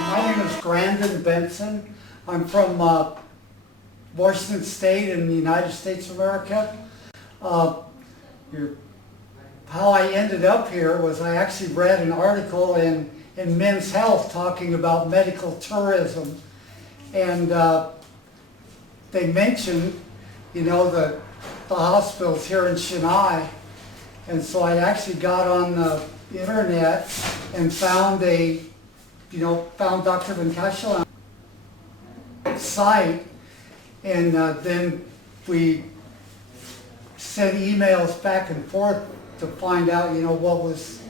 My name is Grandin Benson. I'm from Washington State in the United States of America. How I ended up here was I actually read an article in Men's Health talking about medical tourism. And they mentioned, the hospitals here in Chennai. And so I actually got on the internet and found found Dr. Venkatachalam site, and then we sent emails back and forth to find out, what was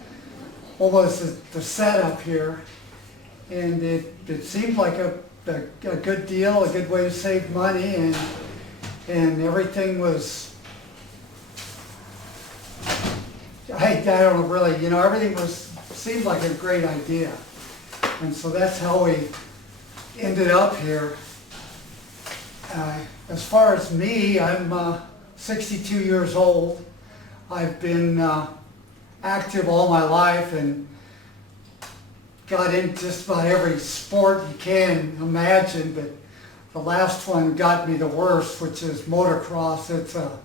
the setup here, and it seemed like a good deal, a good way to save money, and everything was. I don't really, everything seemed like a great idea. And so that's how we ended up here. As far as me, I'm 62 years old. I've been active all my life and got in just about every sport you can imagine, but the last one got me the worst, which is motocross. It's a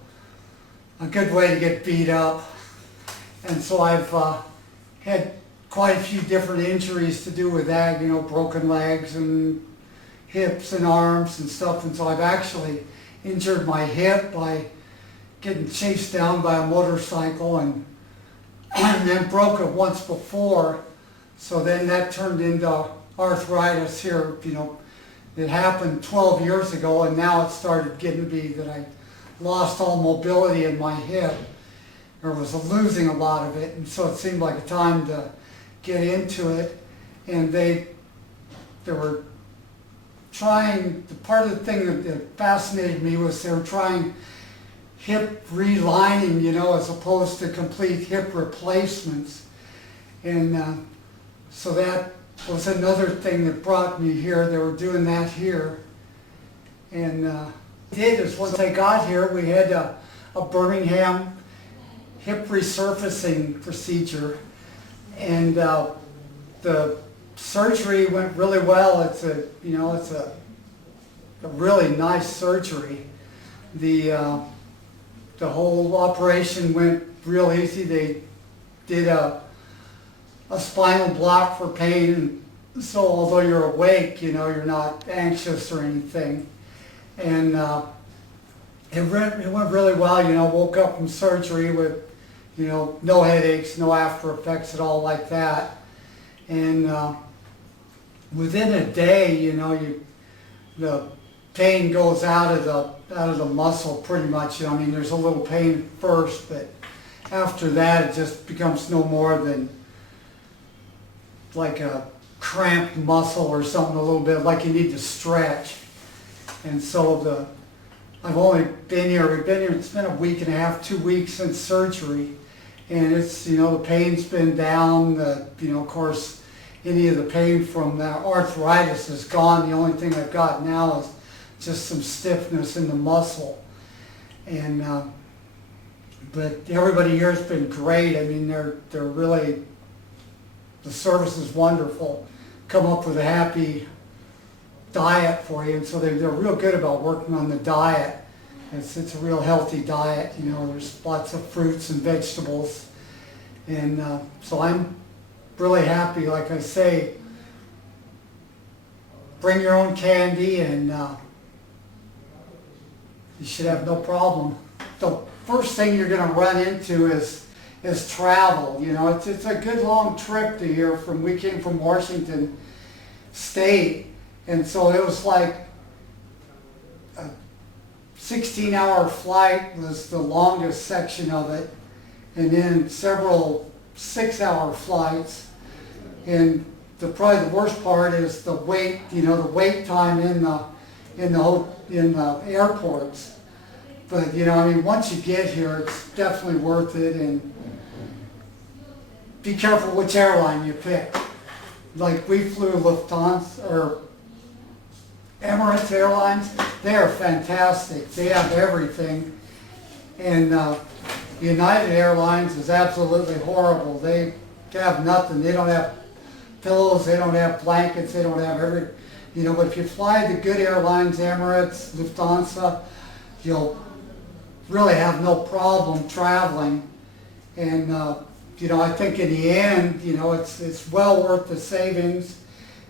good way to get beat up. And so I've had quite a few different injuries to do with that, broken legs and hips and arms and stuff. And so I've actually injured my hip by getting chased down by a motorcycle and then broke it once before. So then that turned into arthritis here, It happened 12 years ago, and now it started getting to be that I lost all mobility in my hip, or was losing a lot of it. And so it seemed like a time to get into it, and they were trying, part of the thing that fascinated me was they were trying hip relining, as opposed to complete hip replacements. And so that was another thing that brought me here. They were doing that here. And once I got here, we had a Birmingham hip resurfacing procedure, and the surgery went really well. It's a really nice surgery. The whole operation went real easy. They did a spinal block for pain, so although you're awake, you're not anxious or anything. And it went really well. Woke up from surgery with no headaches, no after effects at all like that. And within a day, the pain goes out of the muscle pretty much. There's a little pain at first, but after that, it just becomes no more than like a cramped muscle or something, a little bit like you need to stretch. And so I've only been here, it's been a week and a half, 2 weeks since surgery. And it's, the pain's been down, of course, any of the pain from the arthritis is gone. The only thing I've got now is just some stiffness in the muscle. And, but everybody here has been great. They're really, the service is wonderful. Come up with a happy diet for you. And so they're real good about working on the diet. It's a real healthy diet, there's lots of fruits and vegetables. And so I'm really happy. Like I say, bring your own candy and you should have no problem. The first thing you're going to run into is travel. It's a good long trip to here we came from Washington State, and so it was like 16-hour flight was the longest section of it, and then several 6-hour flights. And probably the worst part is the wait, the wait time in the airports. But once you get here, it's definitely worth it. And be careful which airline you pick. Like we flew Lufthansa or Emirates Airlines. They are fantastic. They have everything. And United Airlines is absolutely horrible. They have nothing. They don't have pillows, they don't have blankets, they don't have but if you fly the good airlines, Emirates, Lufthansa, you'll really have no problem traveling. And, I think in the end, it's well worth the savings.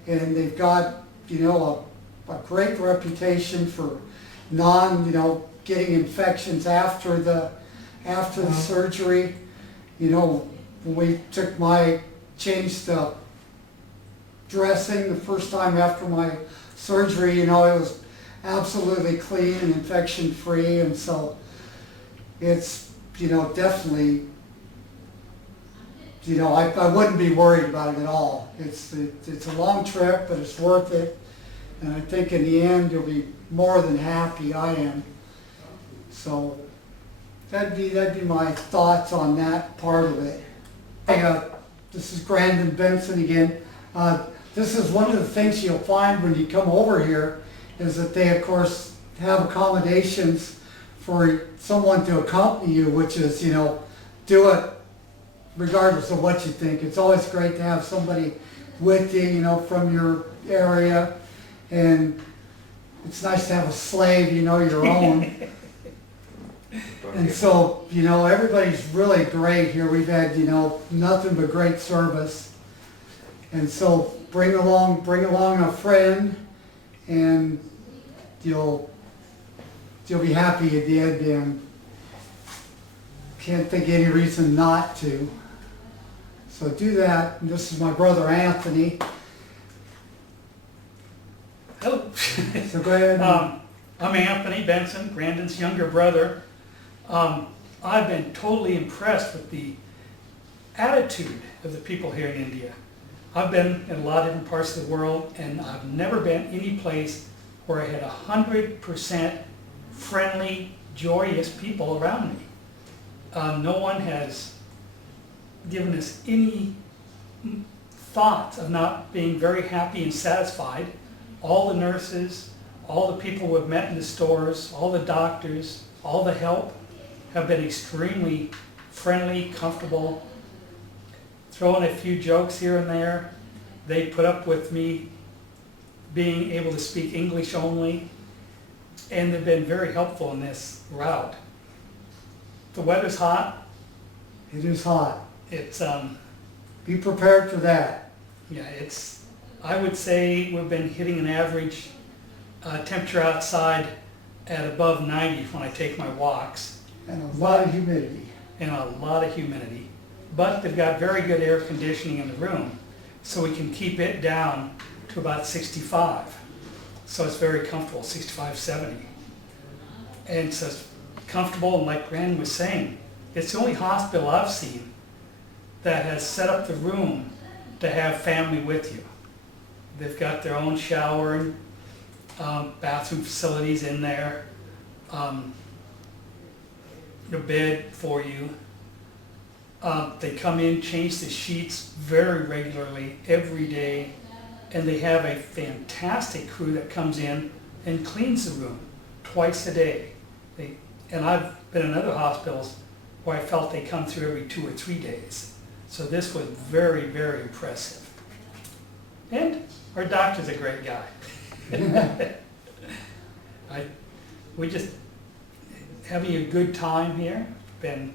And they've got, a great reputation for getting infections after the surgery. When we changed the dressing the first time after my surgery, it was absolutely clean and infection free, and so it's, definitely, I wouldn't be worried about it at all. It's a long trip, but it's worth it, and I think in the end you'll be more than happy. I am. So that'd be my thoughts on that part of it. Hey, this is Grandin Benson again. This is one of the things you'll find when you come over here, is that they of course have accommodations for someone to accompany you, which is, do it regardless of what you think. It's always great to have somebody with you, from your area, and it's nice to have a slave, your own. And so, everybody's really great here. We've had, nothing but great service. And so bring along a friend, and you'll be happy you did, and can't think of any reason not to. So do that. And this is my brother Anthony. Hello. So go ahead. I'm Anthony Benson, Grandin's younger brother. I've been totally impressed with the attitude of the people here in India. I've been in a lot of different parts of the world, and I've never been any place where I had 100% friendly, joyous people around me. No one has given us any thought of not being very happy and satisfied. All the nurses, all the people we've met in the stores, all the doctors, all the help have been extremely friendly, comfortable, throwing a few jokes here and there. They put up with me being able to speak English only, and they've been very helpful in this route. The weather's hot. It is hot. It's Be prepared for that. yeah, I would say we've been hitting an average temperature outside at above 90 when I take my walks, And a lot of humidity. and a lot of humidity. But they've got very good air conditioning in the room, so we can keep it down to about 65. So it's very comfortable, 65, 70. And so it's comfortable, and like Grandin was saying, it's the only hospital I've seen that has set up the room to have family with you. They've got their own shower and bathroom facilities in there, a bed for you. They come in, change the sheets very regularly, every day, and they have a fantastic crew that comes in and cleans the room twice a day. And I've been in other hospitals where I felt they come through every 2 or 3 days. So this was very, very impressive. And our doctor's a great guy. We just having a good time here. Been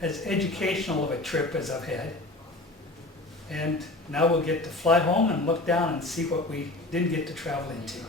as educational of a trip as I've had. And now we'll get to fly home and look down and see what we didn't get to travel into.